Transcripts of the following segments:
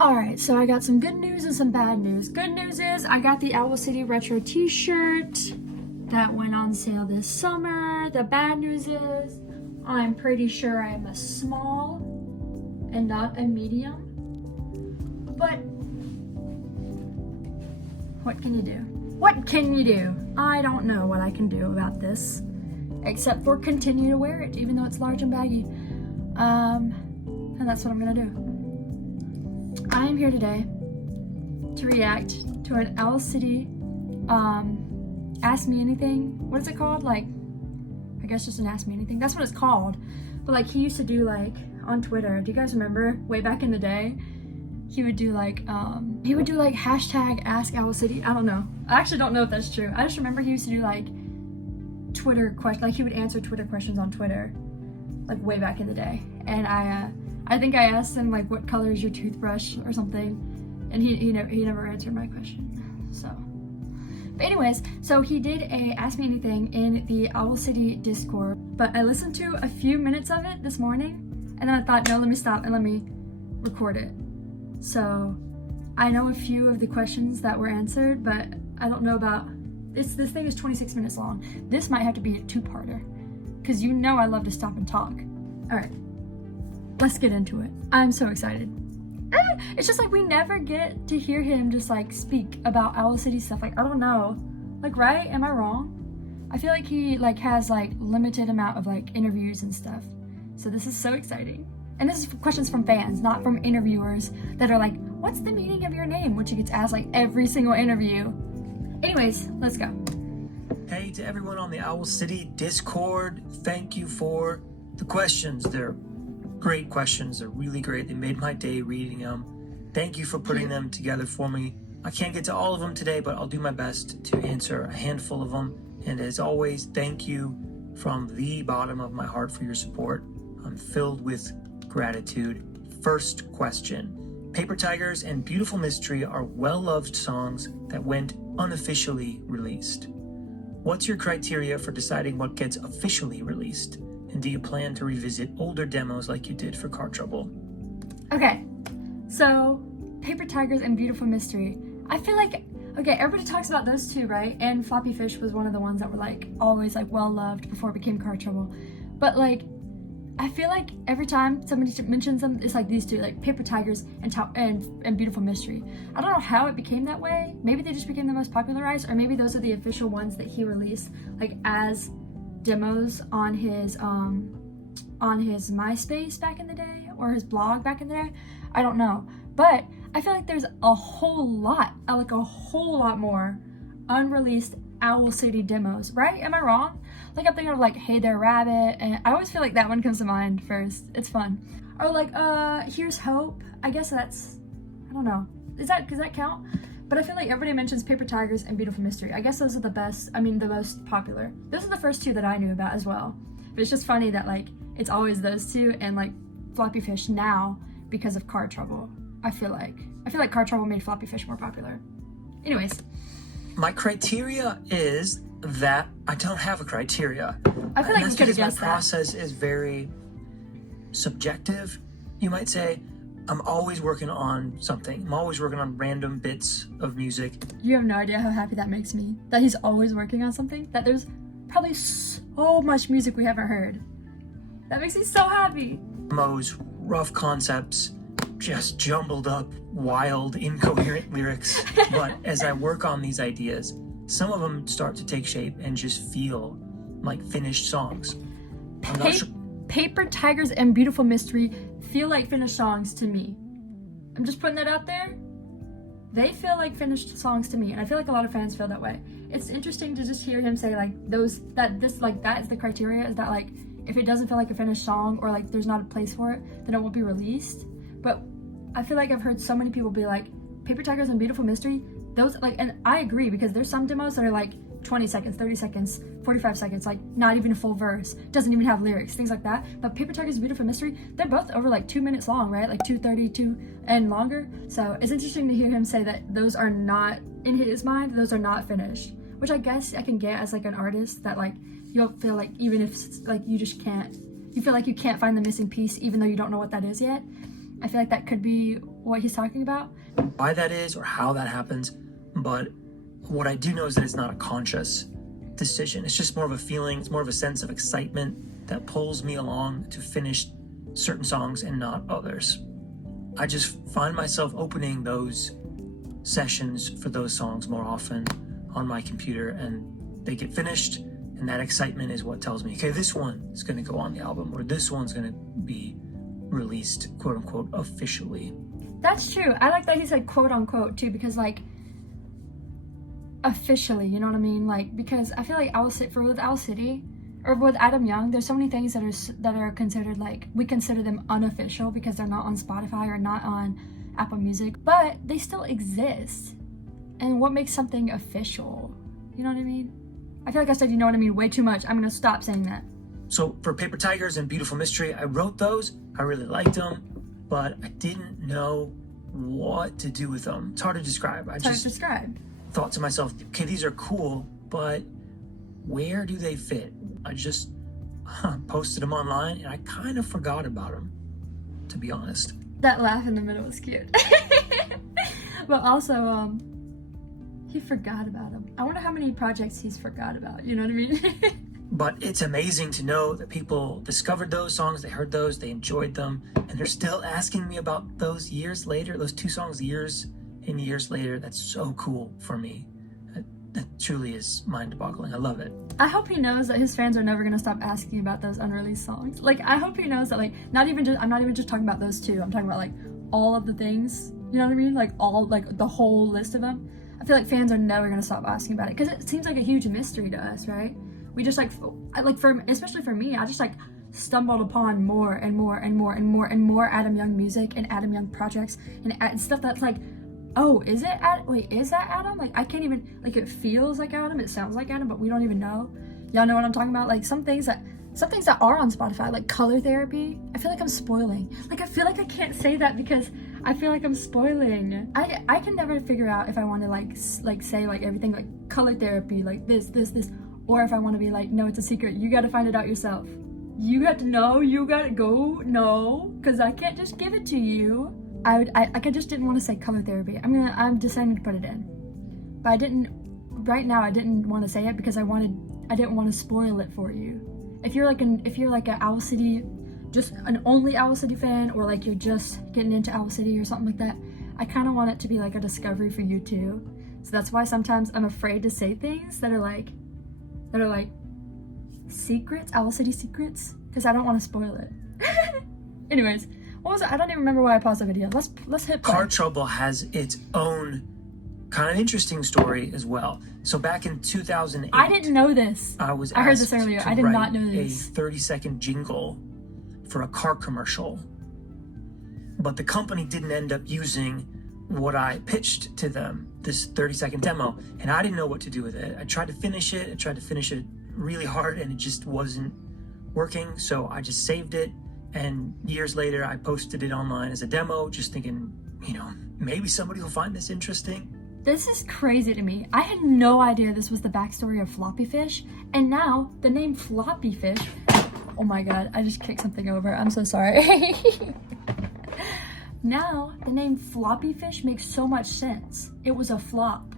Alright, so I got some good news and some bad news. Good news is I got the Owl City Retro t-shirt that went on sale this summer. The bad news is I'm pretty sure I am a small and not a medium. But what can you do? What can you do? I don't know what I can do about this, except for continue to wear it, even though it's large and baggy. And that's what I'm gonna do. I am here today to react to an Owl City Ask Me Anything. What is it called? Like, I guess just an Ask Me Anything. That's what it's called. But like, he used to do like on Twitter. Do you guys remember way back in the day? He would do like hashtag Ask Owl City. I don't know. I actually don't know if that's true. I just remember he used to do like Twitter questions. Like he would answer Twitter questions on Twitter, like way back in the day. And I think I asked him like, what color is your toothbrush or something, and he never answered my question. So, but anyways, so he did a Ask Me Anything in the Owl City Discord, but I listened to a few minutes of it this morning, and then I thought, no, let me stop and let me record it. So I know a few of the questions that were answered, but I don't know about this. This thing is 26 minutes long. This might have to be a two-parter, because you know I love to stop and talk. All right. Let's get into it. I'm so excited. It's just like we never get to hear him just like speak about Owl City stuff. Like, I don't know. Like, right? Am I wrong? I feel like he like has like limited amount of like interviews and stuff. So this is so exciting. And this is questions from fans, not from interviewers that are like, what's the meaning of your name? Which he gets asked like every single interview. Anyways, let's go. Hey to everyone on the Owl City Discord. Thank you for the questions. They're great questions. They're really great. They made my day reading them. Thank you for putting them together for me. I can't get to all of them today, but I'll do my best to answer a handful of them. And as always, thank you from the bottom of my heart for your support. I'm filled with gratitude. First question. Paper Tigers and Beautiful Mystery are well-loved songs that went unofficially released. What's your criteria for deciding what gets officially released? And do you plan to revisit older demos like you did for Car Trouble? Okay, so Paper Tigers and Beautiful Mystery. I feel like, okay, everybody talks about those two, right? And Floppy Fish was one of the ones that were like always like well loved before it became Car Trouble. But like, I feel like every time somebody mentions them, it's like these two, like Paper Tigers and Beautiful Mystery. I don't know how it became that way. Maybe they just became the most popularized, or maybe those are the official ones that he released like as demos on his MySpace back in the day, or his blog back in the day. I don't know, but I feel like there's a whole lot more unreleased Owl City demos, right? Am I wrong? Like, I'm thinking of like Hey There Rabbit, and I always feel like that one comes to mind first. It's fun. Or like Here's Hope. I guess that's, I don't know, does that count? But I feel like everybody mentions Paper Tigers and Beautiful Mystery. I guess those are the best, the most popular. Those are the first two that I knew about as well. But it's just funny that like, it's always those two, and like Floppy Fish now because of Car Trouble. I feel like Car Trouble made Floppy Fish more popular. Anyways. My criteria is that I don't have a criteria. I feel like that's you could have because my guessed that. process is very subjective, you might say. I'm always working on something. I'm always working on random bits of music. You have no idea how happy that makes me. That he's always working on something. That there's probably so much music we haven't heard. That makes me so happy. Mo's rough concepts, just jumbled up, wild, incoherent lyrics. But as I work on these ideas, some of them start to take shape and just feel like finished songs. I'm not sure. Paper Tigers and Beautiful Mystery feel like finished songs to me. I'm just putting that out there. They feel like finished songs to me, and I feel like a lot of fans feel that way. It's interesting to just hear him say like that is the criteria, is that like if it doesn't feel like a finished song, or like there's not a place for it, then it won't be released. But I feel like I've heard so many people be like, Paper Tigers and Beautiful Mystery, those like, and I agree, because there's some demos that are like 20 seconds, 30 seconds, 45 seconds, like not even a full verse, doesn't even have lyrics, things like that. But Paper Tigers and Beautiful Mystery, they're both over like 2 minutes long, right? Like 2:32 and longer. So it's interesting to hear him say that those are not, in his mind, those are not finished, which I guess I can get as like an artist, that like you'll feel like even if like you just can't, you feel like you can't find the missing piece even though you don't know what that is yet. I feel like that could be what he's talking about. Why that is or how that happens, but what I do know is that it's not a conscious decision. It's just more of a feeling. It's more of a sense of excitement that pulls me along to finish certain songs and not others. I just find myself opening those sessions for those songs more often on my computer, and they get finished, and that excitement is what tells me, okay, this one is going to go on the album, or this one's going to be released, quote unquote, officially. That's true. I like that he said quote unquote too, because like officially, you know what I mean? Like, because I feel like with Owl City or with Adam Young, there's so many things that are considered, like, we consider them unofficial because they're not on Spotify or not on Apple Music, but they still exist. And what makes something official? You know what I mean? I feel like I said, you know what I mean, way too much. I'm gonna stop saying that. So for Paper Tigers and Beautiful Mystery, I wrote those. I really liked them, but I didn't know what to do with them. It's hard to describe. I just thought to myself, okay, these are cool, but where do they fit? I just posted them online, and I kind of forgot about them, to be honest. That laugh in the middle was cute. But also, he forgot about them. I wonder how many projects he's forgot about, you know what I mean? But it's amazing to know that people discovered those songs, they heard those, they enjoyed them, and they're still asking me about those years later, those two songs years and years later. That's so cool for me. That truly is mind-boggling. I love it. I hope he knows that his fans are never gonna stop asking about those unreleased songs. Like, I hope he knows that, like, I'm not even just talking about those two. I'm talking about, like, all of the things, you know what I mean? Like, the whole list of them. I feel like fans are never gonna stop asking about it, because it seems like a huge mystery to us, right? We just, especially for me, I just, like, stumbled upon more and more and more and more and more Adam Young music and Adam Young projects and stuff that's like, oh, is it Adam? Wait, is that Adam? Like, I can't even, like, it feels like Adam, it sounds like Adam, but we don't even know. Y'all know what I'm talking about? Like, some things that are on Spotify, like Color Therapy. I feel like I'm spoiling. Like, I feel like I can't say that because I feel like I'm spoiling. I can never figure out if I want to, like say, like, everything, like, Color Therapy, like, this, or if I want to be like, no, it's a secret. You got to find it out yourself. You got to know, you got to go know, because I can't just give it to you. I just didn't want to say Color Therapy. I'm deciding to put it in. But I didn't want to say it because I didn't want to spoil it for you. If you're like a Owl City, just an only Owl City fan, or like you're just getting into Owl City or something like that, I kind of want it to be like a discovery for you too. So that's why sometimes I'm afraid to say things that are like secrets, Owl City secrets, because I don't want to spoil it. Anyways, what was it? I don't even remember why I paused the video. Let's hit play. Car Trouble has its own kind of interesting story as well. So back in 2008, I didn't know this. I heard this earlier. I did not know this. A 30-second jingle for a car commercial, but the company didn't end up using what I pitched to them, this 30-second demo, and I didn't know what to do with it. I tried to finish it really hard, and it just wasn't working. So I just saved it, and years later I posted it online as a demo, just thinking, maybe somebody will find this interesting. This is crazy to me. I had no idea this was the backstory of Floppy Fish, and now the name Floppy Fish, oh my god, I just kicked something over. I'm so sorry. Now, the name Floppy Fish makes so much sense. It was a flop.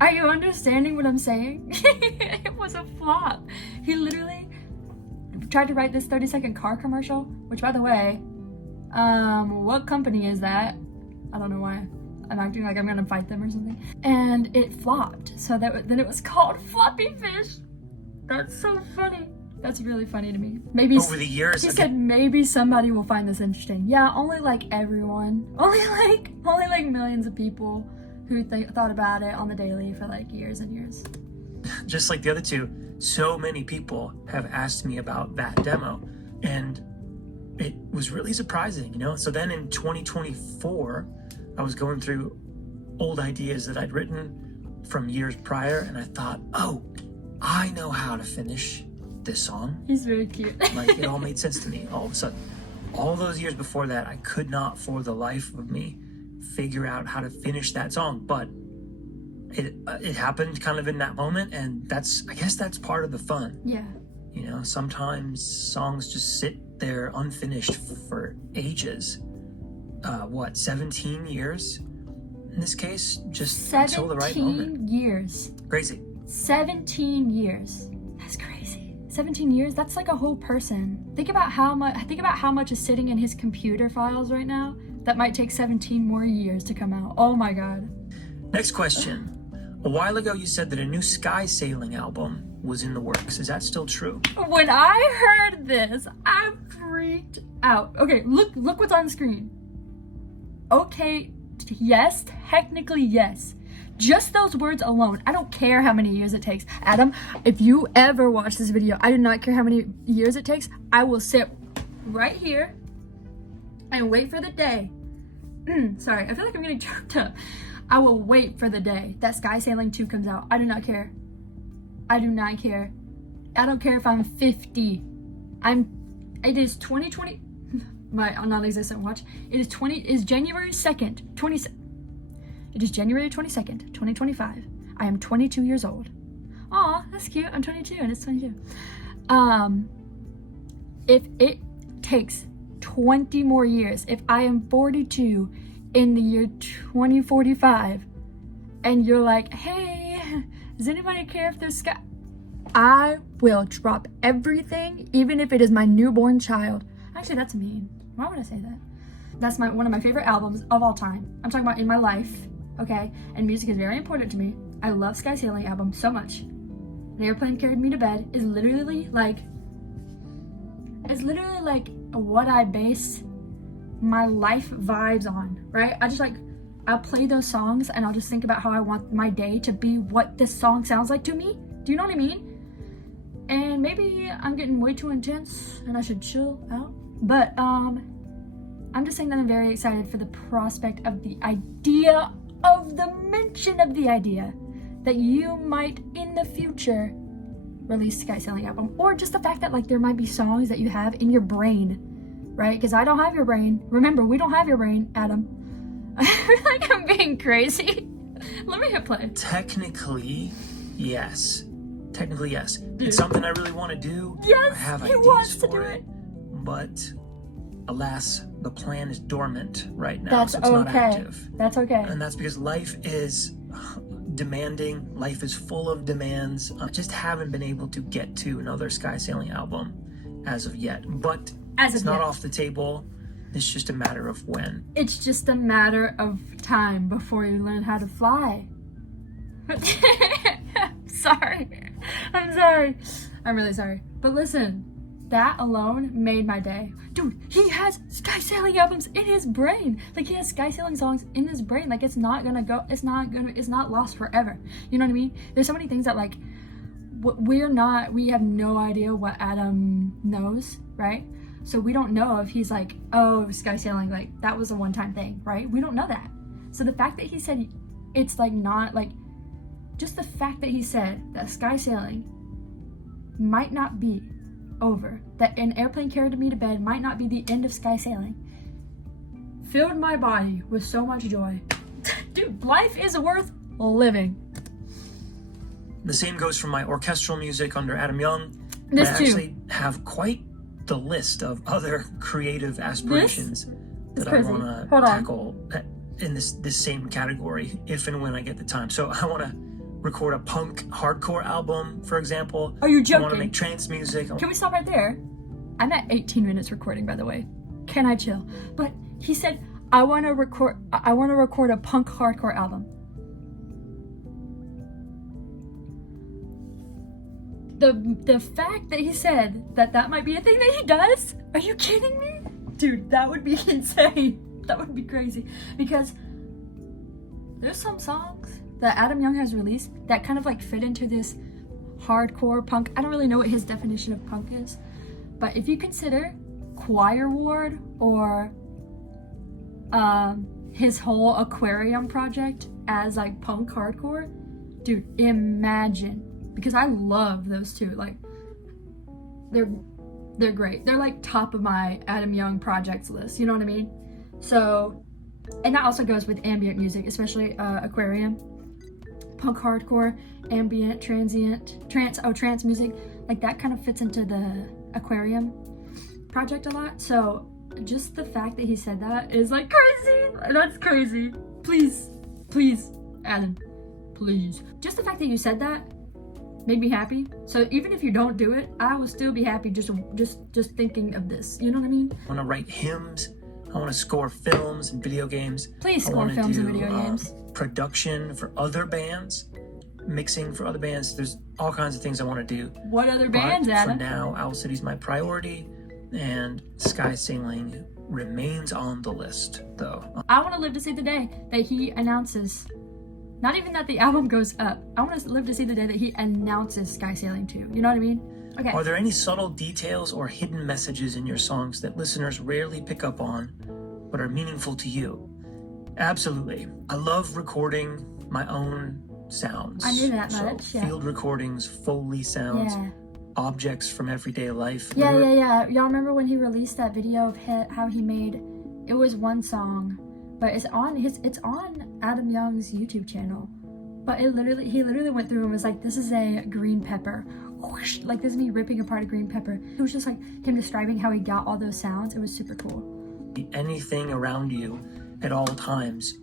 Are you understanding what I'm saying? It was a flop. He literally tried to write this 30-second car commercial, which, by the way, what company is that? I don't know why I'm acting like I'm gonna fight them or something. And it flopped. So then it was called Floppy Fish. That's so funny. That's really funny to me. Maybe over the years, he said maybe somebody will find this interesting. Yeah, only like everyone. Only like millions of people who thought about it on the daily for like years and years. Just like the other two, so many people have asked me about that demo, and it was really surprising, So then in 2024, I was going through old ideas that I'd written from years prior, and I thought, oh, I know how to finish this song. He's very cute. Like, it all made sense to me all of a sudden. All those years before that, I could not for the life of me figure out how to finish that song, but it happened kind of in that moment, and I guess that's part of the fun. Yeah. Sometimes songs just sit there unfinished for ages. 17 years in this case, just until the right moment. 17 years. Crazy. 17 years. That's crazy. 17 years, that's like a whole person. Think about how much is sitting in his computer files right now. That might take 17 more years to come out. Oh my god. Next question. A while ago you said that a new sky sailing album was in the works. Is that still true? When I heard this, I freaked out. Okay, look what's on the screen. Okay, yes, technically yes. Just those words alone. I don't care how many years it takes. Adam, if you ever watch this video, I do not care how many years it takes. I will sit right here and wait for the day. Sorry, I feel like I'm getting choked up. I will wait for the day that Sky Sailing 2 comes out. I do not care. I do not care. I don't care if I'm 50. It is 2020. My non-existent watch. It is January 2nd, It is January 22nd, 2025. I am 22 years old. Aw, that's cute. I'm 22 and it's 22. If it takes 20 more years, if I am 42 in the year 2045, and you're like, hey, does anybody care if there's sky? I will drop everything, even if it is my newborn child. Actually, that's mean. Why would I say that? That's one of my favorite albums of all time. I'm talking about in my life, okay? And music is very important to me. I love Sky Sailing album so much. An Airplane Carried Me to Bed is literally like what I base my life vibes on, right? I'll play those songs and I'll just think about how I want my day to be, what this song sounds like to me. Do you know what I mean? And maybe I'm getting way too intense and I should chill out. But I'm just saying that I'm very excited for the prospect of the idea of the mention of the idea that you might in the future release Sky Sailing album, or just the fact that like there might be songs that you have in your brain, right? Because I don't have your brain. Remember, we don't have your brain, Adam. I feel like I'm being crazy. Let me hit play. Technically, yes. Dude. It's something I really want to do. Yes, I have he ideas wants to for do it. But alas, the plan is dormant right now. That's so it's not okay. active. That's okay. And that's because life is demanding. Life is full of demands. I just haven't been able to get to another Sky Sailing album as of yet. But it's not off the table. It's just a matter of when. It's just a matter of time before you learn how to fly. I'm sorry. I'm really sorry. But listen, that alone made my day. Dude, he has Sky Sailing albums in his brain. Like, he has Sky Sailing songs in his brain. Like, it's not lost forever. You know what I mean? There's so many things that, like, we have no idea what Adam knows, right? So we don't know if he's like, oh, Sky Sailing, like, that was a one-time thing, right? We don't know that. So the fact that he said it's, like, not, like, just the fact that he said that Sky Sailing might not be over, that An Airplane Carried Me to Bed might not be the end of Sky Sailing, filled my body with so much joy. Dude, life is worth living. The same goes for my orchestral music under Adam Young. This I too. actually have quite the list of other creative aspirations that I want to tackle in this same category if and when I get the time. So I want to record a punk hardcore album, for example. Are you joking? I want to make trance music. Can we stop right there? I'm at 18 minutes recording, by the way. Can I chill? But he said, I want to record a punk hardcore album. The fact that he said that might be a thing that he does? Are you kidding me? Dude, that would be insane. That would be crazy. Because there's some songs that Adam Young has released that kind of like fit into this hardcore punk. I don't really know what his definition of punk is, but if you consider Choir Ward or his whole Aquarium project as like punk hardcore, dude, imagine. Because I love those two. Like, they're great. They're like top of my Adam Young projects list. You know what I mean? So, and that also goes with ambient music, especially Aquarium. Punk hardcore, ambient, trance music. Like, that kind of fits into the Aquarium project a lot, so just the fact that he said that is like crazy. That's crazy. Please, Adam, please. Just the fact that you said that made me happy. So even if you don't do it, I will still be happy just thinking of this. You know what I mean? I want to write hymns. I want to score films and video games. Please score films and video games. Production for other bands, mixing for other bands. There's all kinds of things I want to do. What other bands, Adam? For now, Owl City's my priority, and sky sailing remains on the list, though. I want to live to see the day that he announces, not even that the album goes up, I want to live to see the day that he announces Sky Sailing 2. You know what I mean? Okay. Are there any subtle details or hidden messages in your songs that listeners rarely pick up on, but are meaningful to you? Absolutely. I love recording my own sounds. I knew that much. So field recordings, Foley sounds, objects from everyday life. Yeah. Y'all remember when he released that video of how he made, it was one song, but it's on Adam Young's YouTube channel. But he literally went through and was like, this is a green pepper. Whoosh, like this is me ripping apart a green pepper. It was just like him describing how he got all those sounds. It was super cool. Anything around you at all times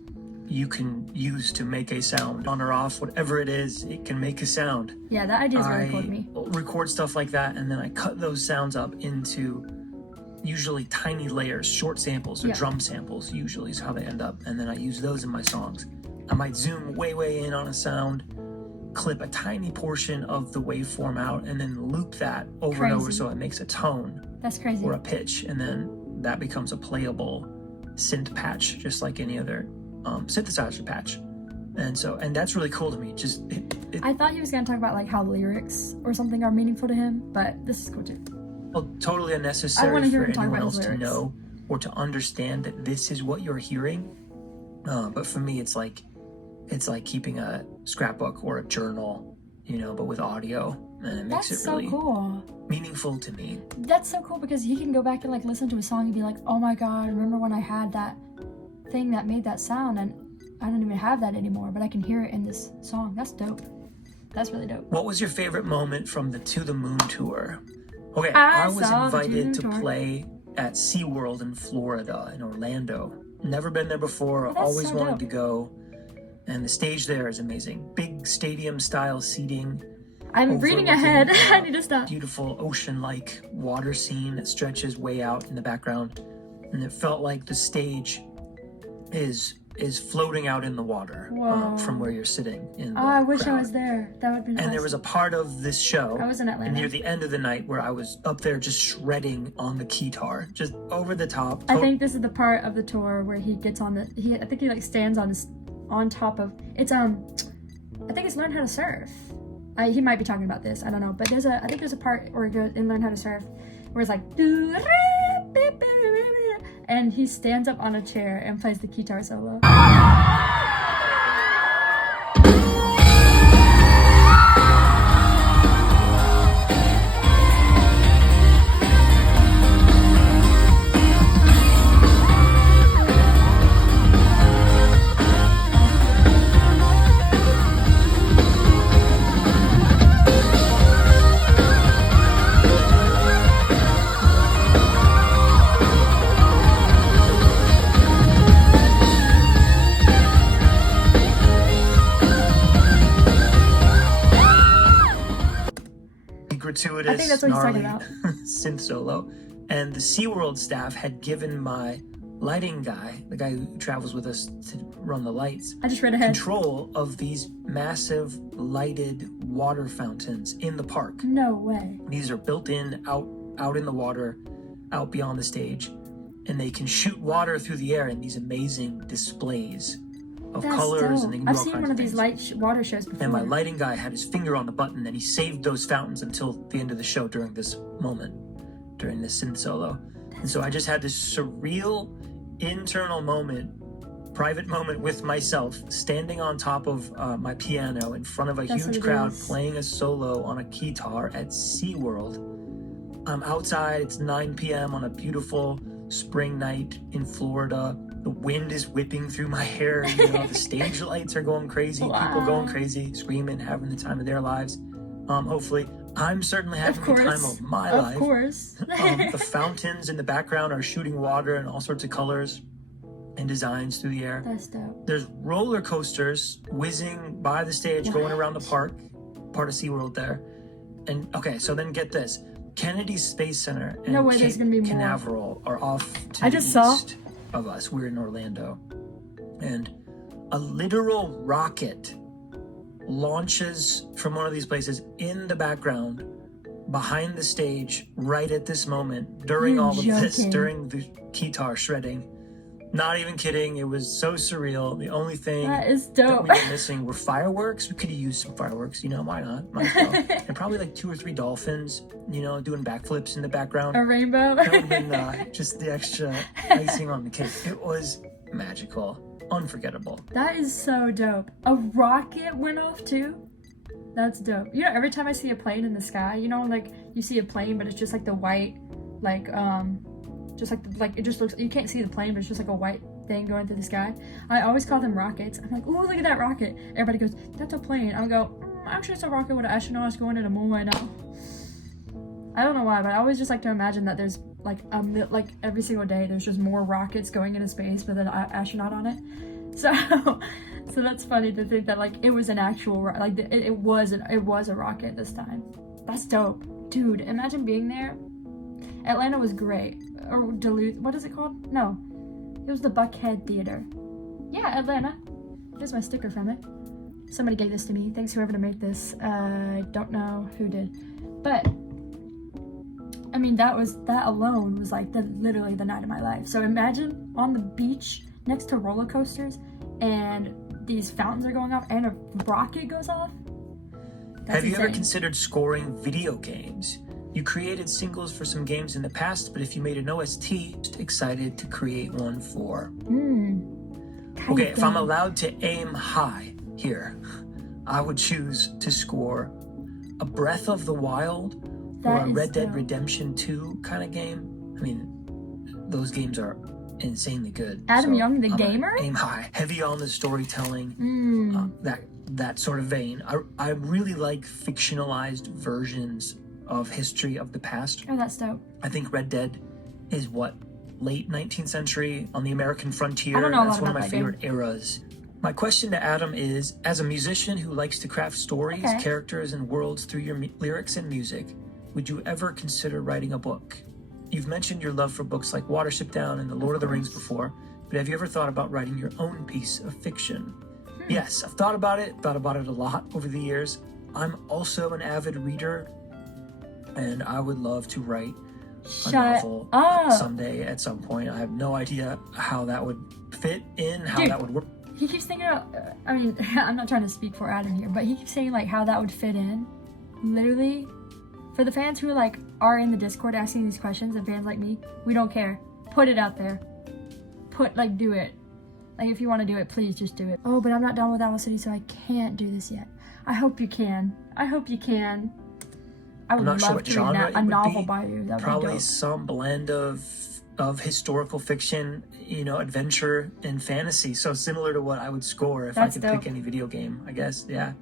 you can use to make a sound. On or off, whatever it is, it can make a sound. Yeah, that idea is really cool to me. I record stuff like that, and then I cut those sounds up into usually tiny layers, short samples or drum samples usually is how they end up, and then I use those in my songs. I might zoom way in on a sound, clip a tiny portion of the waveform out, and then loop that over and over so it makes a tone. That's crazy. Or a pitch, and then that becomes a playable synth patch, just like any other synthesizer patch. And that's really cool to me. I thought he was going to talk about like how lyrics or something are meaningful to him, but this is cool too. Well, totally unnecessary for anyone else to know or to understand that this is what you're hearing. But for me, it's like keeping a scrapbook or a journal, but with audio, and it makes it really meaningful to me. That's so cool because he can go back and like listen to a song and be like, oh my god, remember when I had that thing that made that sound, and I don't even have that anymore, but I can hear it in this song. That's dope. That's really dope. What was your favorite moment from the To the Moon tour? Okay, I was invited to play at SeaWorld in Florida, in Orlando. Never been there before. Always wanted to go. And the stage there is amazing. Big stadium-style seating. I'm reading ahead. I need to stop. Beautiful ocean-like water scene that stretches way out in the background. And it felt like the stage is floating out in the water from where you're sitting in the I wish crowd. I was there. That would be nice. And there was a part of this show I was in Atlanta near the end of the night where I was up there just shredding on the guitar, just over the top. I think this is the part of the tour where he gets on I think he like stands on top of it's I think it's Learn How to Surf. He might be talking about this, I don't know, but I think there's a part where he goes in Learn How to Surf where it's like and he stands up on a chair and plays the guitar solo. Gratuitous, I think that's what he's gnarly talking about. synth solo. And the SeaWorld staff had given my lighting guy, the guy who travels with us to run the lights, I just read ahead. control of these massive lighted water fountains in the park. No way. These are built in out in the water, out beyond the stage, and they can shoot water through the air in these amazing displays of colors, and they can do I've all seen kinds one of of these water shows before. And my lighting guy had his finger on the button, and he saved those fountains until the end of the show during this moment, during this synth solo. And so I just had this surreal internal moment, private moment with myself, standing on top of my piano in front of a huge crowd, playing a solo on a guitar at SeaWorld. I'm outside, it's 9 p.m. on a beautiful spring night in Florida. The wind is whipping through my hair. The stage lights are going crazy. Wow. People going crazy, screaming, having the time of their lives. Hopefully, I'm certainly having the time of my life. Of course. The fountains in the background are shooting water in all sorts of colors and designs through the air. That's dope. There's roller coasters whizzing by the stage, going around the park, part of SeaWorld there. And okay, so then get this. Kennedy Space Center and No way there's gonna be more. Canaveral are off to I the just saw. east of us. We're in Orlando. And a literal rocket launches from one of these places in the background behind the stage right at this moment during You're all of this, joking. during the guitar shredding. Not even kidding. It was so surreal. The only thing That is that dope. we were missing were fireworks. We could have used some fireworks, you know, why not? Might as well. And probably like 2 or 3 dolphins, you know, doing backflips in the background. A rainbow. That would have been just the extra icing on the cake. It was magical. Unforgettable. That is so dope. A rocket went off too? That's dope. You know, every time I see a plane in the sky, you know, like you see a plane, but it's just like the white, like, just like it just looks, you can't see the plane, but it's just like a white thing going through the sky. I always call them rockets. I'm like, oh, look at that rocket. Everybody goes, that's a plane. I'll go, actually, it's a rocket with astronauts going to the moon right now. I don't know why, but I always just like to imagine that there's like every single day there's just more rockets going into space with an astronaut on it. So that's funny to think that like it was an actual like it was a rocket this time. That's dope, dude. Imagine being there. Atlanta was great, or Duluth. What is it called? No, it was the Buckhead Theater. Yeah, Atlanta. Here's my sticker from it. Somebody gave this to me. Thanks whoever to make this. Don't know who did, but. I mean, that alone was like literally the night of my life. So imagine on the beach next to roller coasters and these fountains are going off and a rocket goes off. That's Have you ever insane. considered scoring video games? You created singles for some games in the past, but if you made an OST, excited to create one for. Okay, if I'm allowed to aim high here, I would choose to score a Breath of the Wild or a Red Dead Redemption 2 kind of game. I mean, those games are insanely good. Adam So Young, the I'm gonna gamer? aim high, heavy on the storytelling, that sort of vein. I really like fictionalized versions of history of the past. Oh, that's dope. I think Red Dead is what, late 19th century on the American frontier. I don't know a That's lot one of my about that favorite eras. My question to Adam is, as a musician who likes to craft stories, Okay. characters, and worlds through your lyrics and music, would you ever consider writing a book? You've mentioned your love for books like Watership Down and The Lord of the Rings before, but have you ever thought about writing your own piece of fiction? Yes, I've thought about it a lot over the years. I'm also an avid reader, and I would love to write a novel someday at some point. I have no idea how that would fit in, how that would work. He keeps thinking about, I mean, I'm not trying to speak for Adam here, but he keeps saying like how that would fit in. Literally, for the fans who like are in the Discord asking these questions, and fans like me, we don't care. Put it out there. Do it. Like if you want to do it, please just do it. Oh, but I'm not done with Owl City, so I can't do this yet. I hope you can. I would I'm not love sure what to genre read it a would novel be. by you. That would be Probably dope. some blend of historical fiction, you know, adventure and fantasy. So similar to what I would score if I could pick any video game, I guess. Yeah.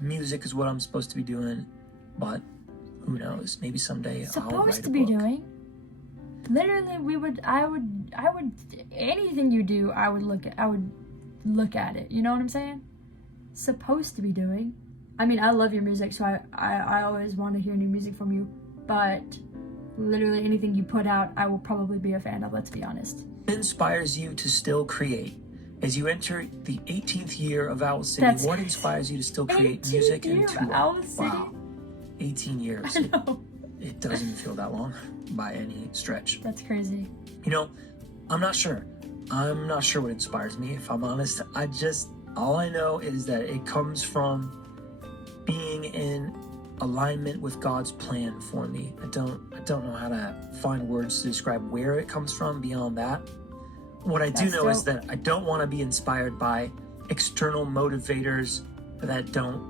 Music is what I'm supposed to be doing, but who knows? Maybe someday I'll write Supposed a to be book. doing. Literally, I would anything you do, I would look at it. You know what I'm saying? Supposed to be doing. I mean, I love your music, so I always want to hear new music from you, but literally anything you put out, I will probably be a fan of, let's be honest. What inspires you to still create? As you enter the 18th year of Owl City, what inspires you to still create music and tour? Owl City? Wow, 18 years. I know. It doesn't feel that long by any stretch. That's crazy. You know, I'm not sure. I'm not sure what inspires me, if I'm honest. All I know is that it comes from being in alignment with God's plan for me. I don't know how to find words to describe where it comes from beyond that. What I do know is that I don't want to be inspired by external motivators that don't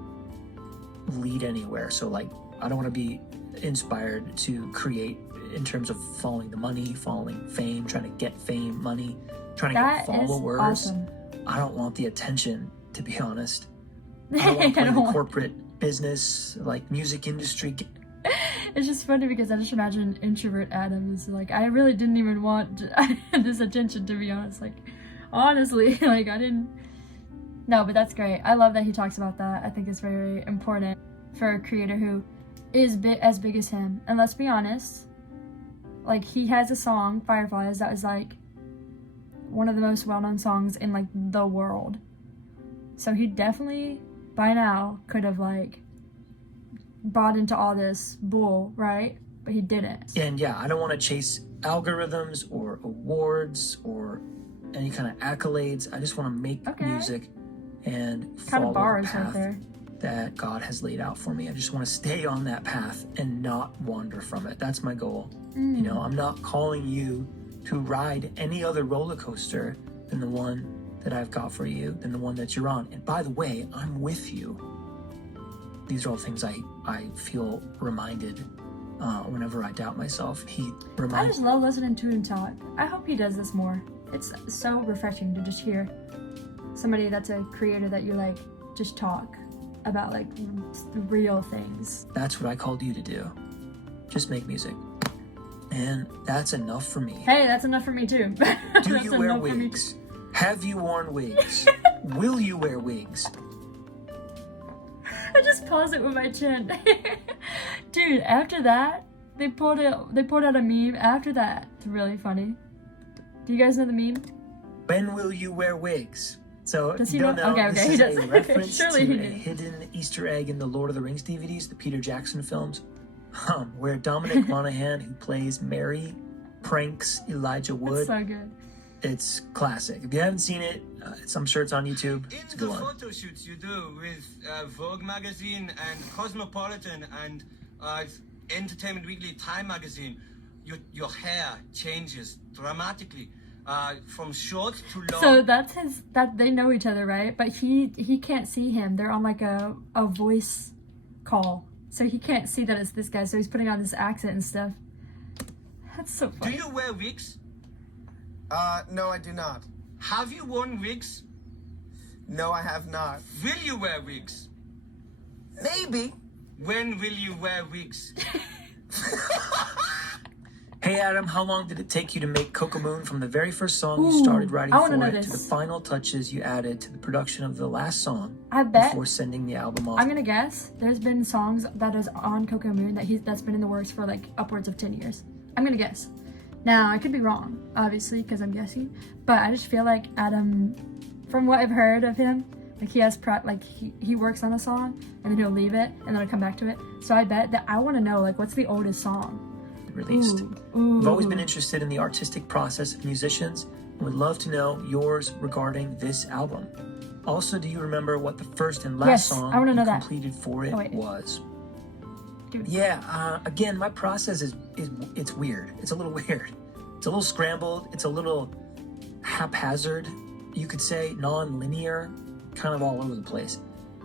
lead anywhere. So like, I don't want to be inspired to create in terms of following the money, following fame, trying to get fame, money, trying to get followers. Awesome. I don't want the attention, to be honest. I don't want to play the corporate business, like music industry. It's just funny because I just imagine introvert Adam is like, I really didn't even want this attention, to be honest. Like, honestly, like I didn't. No, but that's great. I love that he talks about that. I think it's very important for a creator who is as big as him. And let's be honest, like he has a song, Fireflies, that is like one of the most well-known songs in like the world. So he definitely by now could have like bought into all this bull, right? But he didn't. And yeah, I don't want to chase algorithms or awards or any kind of accolades. I just want to make music and follow the path that God has laid out for me. I just want to stay on that path and not wander from it. That's my goal. You know, I'm not calling you to ride any other roller coaster than the one that I've got for you, than the one that you're on. And by the way, I'm with you. These are all things I feel reminded whenever I doubt myself. I just love listening to him talk. I hope he does this more. It's so refreshing to just hear somebody that's a creator that you like just talk about like real things. That's what I called you to do. Just make music. And that's enough for me. Hey, that's enough for me too. Do you wear wigs? Have you worn wigs? Will you wear wigs? I just paused it with my chin. Dude, after that, they pulled out a meme after that. It's really funny. Do you guys know the meme? When will you wear wigs? So does he know? Okay, this he is does. a reference Surely to he a did. hidden Easter egg in the Lord of the Rings DVDs, the Peter Jackson films, where Dominic Monaghan, who plays Merry, pranks Elijah Wood. That's so good. It's classic. If you haven't seen it, I'm sure it's on YouTube. In the photo shoots you do with Vogue magazine and Cosmopolitan and Entertainment Weekly, Time magazine, your hair changes dramatically from short to long. So that they know each other, right? But he can't see him. They're on like a voice call, so he can't see that it's this guy. So he's putting on this accent and stuff. That's so funny. Do you wear wigs? No, I do not. Have you worn wigs? No, I have not. Will you wear wigs? Maybe. When will you wear wigs? Hey Adam, how long did it take you to make Coco Moon from the very first song you started writing for it to the final touches you added to the production of the last song before sending the album off? I'm gonna guess there's been songs that is on Coco Moon that's been in the works for like upwards of 10 years. I'm gonna guess. Now, I could be wrong, obviously, because I'm guessing, but I just feel like Adam, from what I've heard of him, like he has he works on a song and then he'll leave it and then he'll come back to it. So I bet that I want to know like what's the oldest song released. Ooh. I've always been interested in the artistic process of musicians and would love to know yours regarding this album. Also, do you remember what the first and last song you completed for it was? Dude. Yeah, again, my process is it's weird. It's a little weird. It's a little scrambled. It's a little haphazard, you could say, non-linear, kind of all over the place.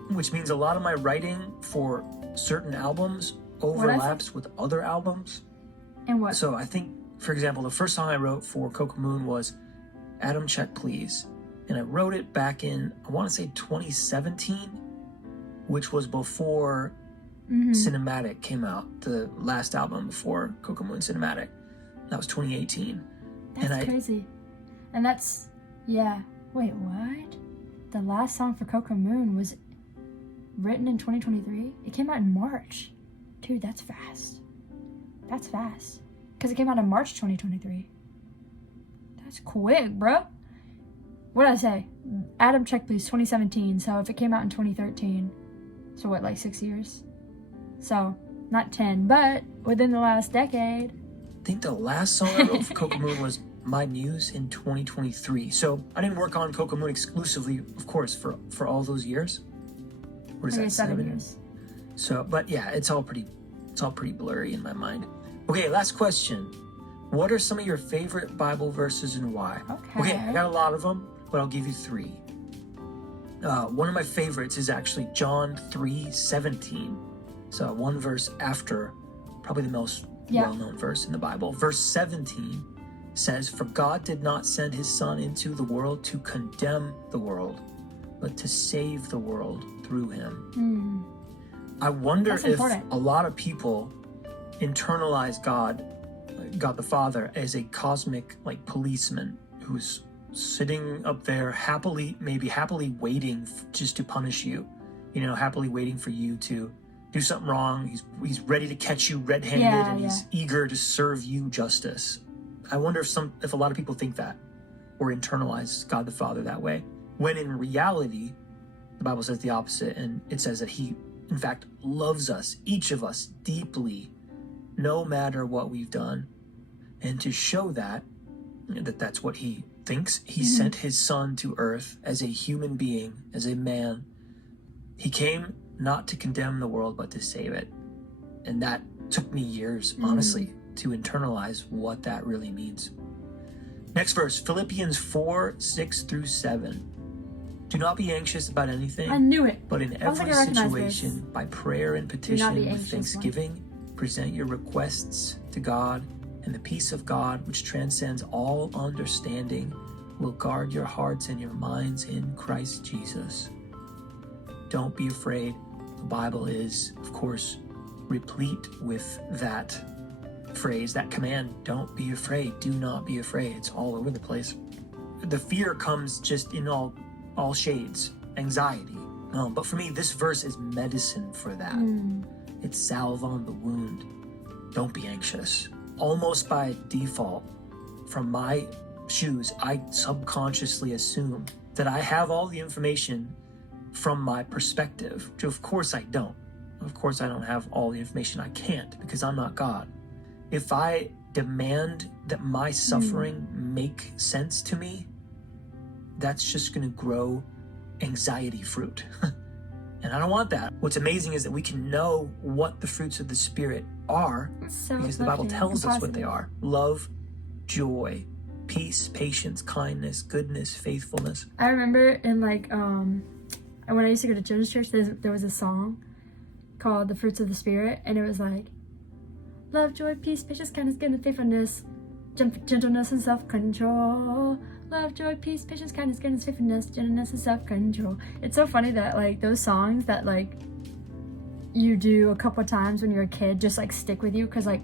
Which means a lot of my writing for certain albums overlaps with other albums. And what? So I think, for example, the first song I wrote for Coco Moon was Adam Check Please. And I wrote it back in, I want to say 2017, which was before Cinematic came out, the last album before Coco Moon Cinematic. That was 2018. That's crazy. And that's, yeah. Wait, what? The last song for Coco Moon was written in 2023? It came out in March. Dude, that's fast. That's fast. Because it came out in March 2023. That's quick, bro. What did I say? Adam Check Please, 2017. So if it came out in 2013, so what, like 6 years? So, not 10, but within the last decade. I think the last song I wrote for Coco Moon was My Muse in 2023. So I didn't work on Coco Moon exclusively, of course, for all those years. What is that, 7 years? So, but yeah, it's all pretty blurry in my mind. Okay, last question. What are some of your favorite Bible verses and why? Okay, I got a lot of them, but I'll give you 3. One of my favorites is actually John 3:17. So one verse after, probably the most well-known verse in the Bible. Verse 17 says, "For God did not send his Son into the world to condemn the world, but to save the world through him." I wonder That's if important. a lot of people internalize God the Father, as a cosmic like policeman who's sitting up there maybe happily waiting just to punish you, happily waiting for you to do something wrong. He's ready to catch you red-handed, and he's eager to serve you justice. I wonder if a lot of people think that, or internalize God the Father that way, when in reality the Bible says the opposite, and it says that he in fact loves us, each of us, deeply, no matter what we've done. And to show that's what he thinks, he sent his son to earth as a human being, as a man. He came not to condemn the world, but to save it. And that took me years, honestly, to internalize what that really means. Next verse, Philippians 4:6-7. Do not be anxious about anything. I knew it. But in every situation, by prayer and petition, with thanksgiving, present your requests to God, and the peace of God, which transcends all understanding, will guard your hearts and your minds in Christ Jesus. Don't be afraid. The Bible is, of course, replete with that phrase, that command, don't be afraid, do not be afraid. It's all over the place. The fear comes just in all shades, anxiety. But for me, this verse is medicine for that. It's salve on the wound. Don't be anxious. Almost by default, from my shoes, I subconsciously assume that I have all the information from my perspective, which of course I don't. Of course I don't have all the information. I can't, because I'm not God. If I demand that my suffering make sense to me, that's just going to grow anxiety fruit. And I don't want that. What's amazing is that we can know what the fruits of the Spirit are, because the Bible tells us what they are. Love, joy, peace, patience, kindness, goodness, faithfulness. I remember in when I used to go to children's church, there was a song called The Fruits of the Spirit, and it was like, love, joy, peace, patience, kindness, goodness, faithfulness, gentleness, and self-control. Love, joy, peace, patience, kindness, goodness, faithfulness, gentleness, and self-control. It's so funny that those songs that you do a couple of times when you're a kid just stick with you, because I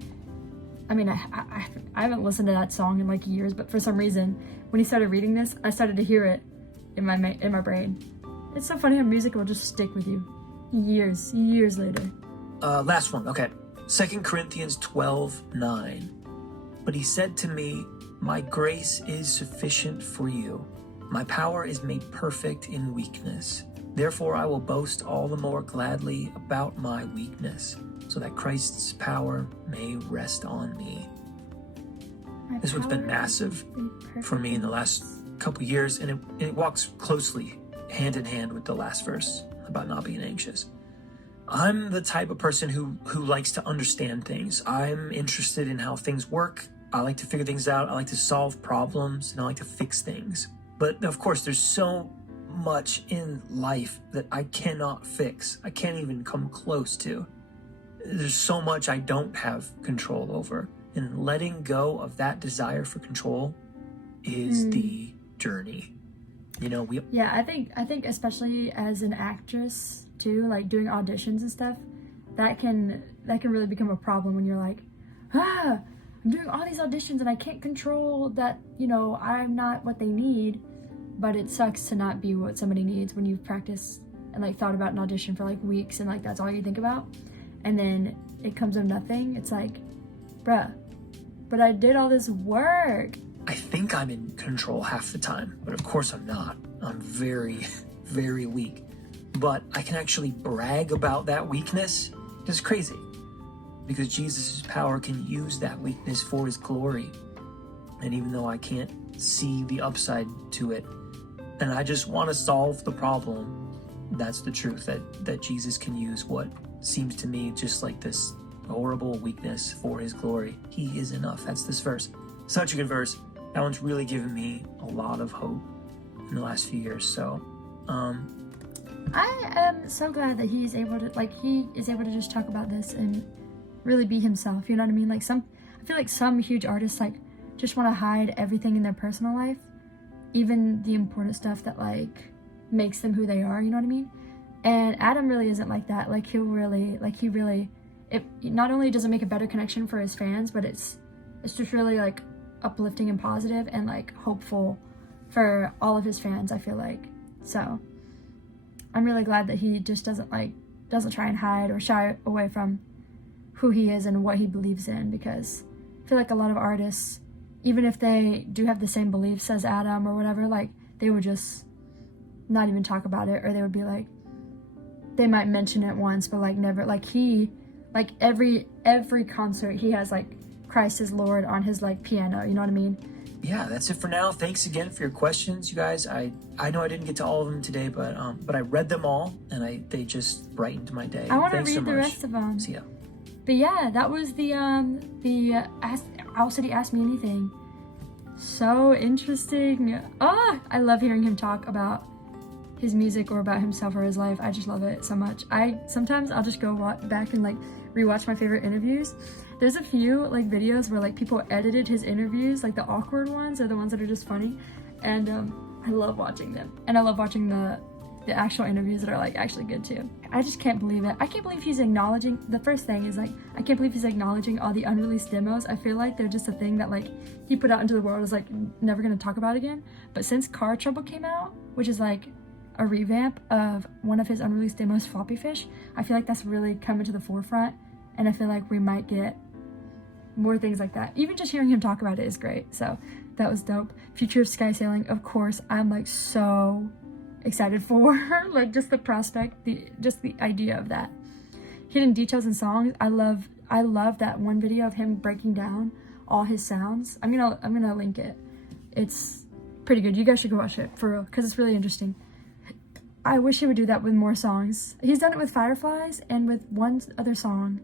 haven't listened to that song in years, but for some reason when he started reading this, I started to hear it in my brain. It's so funny how music will just stick with you years later. Last one, okay. 2 Corinthians 12:9. But he said to me, my grace is sufficient for you. My power is made perfect in weakness. Therefore I will boast all the more gladly about my weakness, so that Christ's power may rest on me. This one's been massive for me in the last couple years, and it walks closely hand in hand with the last verse about not being anxious. I'm the type of person who likes to understand things. I'm interested in how things work. I like to figure things out. I like to solve problems, and I like to fix things. But of course, there's so much in life that I cannot fix. I can't even come close to. There's so much I don't have control over. And letting go of that desire for control is the journey. Yeah, I think especially as an actress too, doing auditions and stuff, that can really become a problem when you're I'm doing all these auditions and I can't control that, I'm not what they need. But it sucks to not be what somebody needs when you've practiced and thought about an audition for weeks and that's all you think about, and then it comes of nothing. It's bruh, but I did all this work. I think I'm in control half the time, but of course I'm not. I'm very, very weak. But I can actually brag about that weakness. It's crazy, because Jesus' power can use that weakness for his glory. And even though I can't see the upside to it, and I just want to solve the problem, that's the truth, that Jesus can use what seems to me just this horrible weakness for his glory. He is enough. That's this verse. Such a good verse. That one's really given me a lot of hope in the last few years. So, I am so glad that he is able to just talk about this and really be himself. You know what I mean? I feel like some huge artists just want to hide everything in their personal life, even the important stuff that makes them who they are. You know what I mean? And Adam really isn't like that. Like he really, it not only does it make a better connection for his fans, but it's just really like uplifting and positive and like hopeful for all of his fans, I feel like. So I'm really glad that he just doesn't try and hide or shy away from who he is and what he believes in, because I feel like a lot of artists, even if they do have the same beliefs as Adam or whatever, like they would just not even talk about it, or they would be like, they might mention it once but like never, like he, like every concert he has like Christ is Lord on his like piano, you know what I mean? Yeah, that's it for now. Thanks again for your questions, you guys. I know I didn't get to all of them today, but I read them all and they just brightened my day. I want to Thanks read so the much. rest of them. See ya. But yeah, that was the Owl City Ask Me Anything. So interesting. I love hearing him talk about his music or about himself or his life. I just love it so much. Sometimes I'll just go back and like rewatch my favorite interviews. There's a few like videos where like people edited his interviews, like the awkward ones or the ones that are just funny, and I love watching them. And I love watching the actual interviews that are like actually good too. I just can't believe it. I can't believe he's acknowledging, the first thing is like, I can't believe he's acknowledging all the unreleased demos. I feel like they're just a thing that like he put out into the world, is like never gonna talk about again. But since Car Trouble came out, which is like a revamp of one of his unreleased demos, Floppy Fish, I feel like that's really coming to the forefront, and I feel like we might get more things like that. Even just hearing him talk about it is great. So that was dope. Future of Sky Sailing, of course, I'm like so excited for like just the prospect, just the idea of that. Hidden details and songs, I love that one video of him breaking down all his sounds. I'm gonna link it. It's pretty good. You guys should go watch it for real, because it's really interesting. I wish he would do that with more songs. He's done it with Fireflies and with one other song.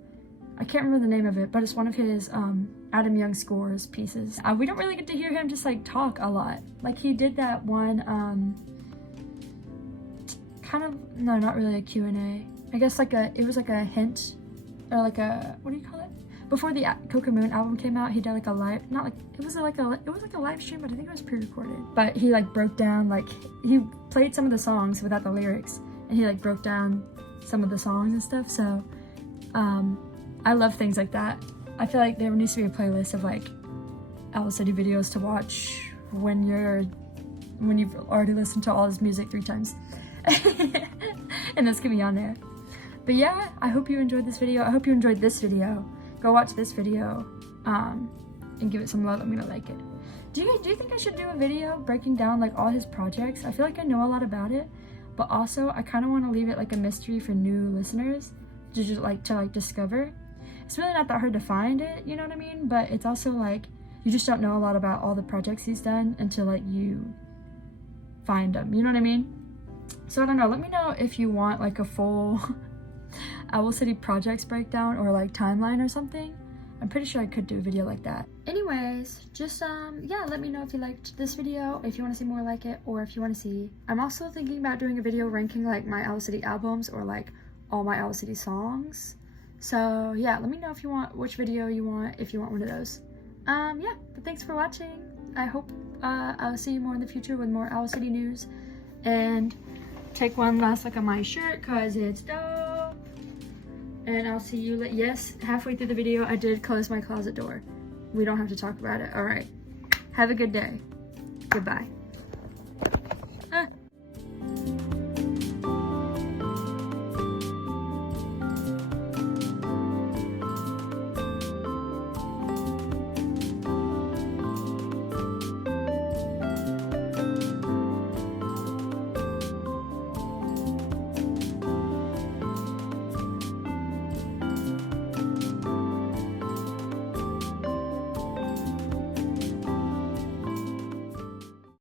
I can't remember the name of it, but it's one of his Adam Young Scores pieces. We don't really get to hear him just like talk a lot. Like he did that one kind of, no, not really a Q&A. I guess like it was like a hint, or like a, what do you call it? Before the Coco Moon album came out, he did like a live, not like, it was like a live stream, but I think it was pre-recorded. But he like broke down, like he played some of the songs without the lyrics, and he like broke down some of the songs and stuff. So I love things like that. I feel like there needs to be a playlist of like Owl City videos to watch when you've already listened to all his music 3 times. And that's gonna be on there. But yeah, I hope you enjoyed this video. I hope you enjoyed this video. Go watch this video and give it some love. I'm gonna like it. Do you think I should do a video breaking down like all his projects? I feel like I know a lot about it, but also I kind of want to leave it like a mystery for new listeners to just like discover. It's really not that hard to find it, you know what I mean? But it's also like you just don't know a lot about all the projects he's done until like you find them, you know what I mean? So I don't know, let me know if you want like a full Owl City projects breakdown or like timeline or something. I'm pretty sure I could do a video like that. Anyways, just yeah, let me know if you liked this video, if you want to see more like it, or if you want to see. I'm also thinking about doing a video ranking like my Owl City albums or like all my Owl City songs. So yeah, let me know if you want, which video you want, if you want one of those. Yeah, but thanks for watching. I hope I'll see you more in the future with more Owl City news. And take one last look at my shirt because it's dope. And I'll see you, yes, halfway through the video, I did close my closet door. We don't have to talk about it. All right. Have a good day. Goodbye.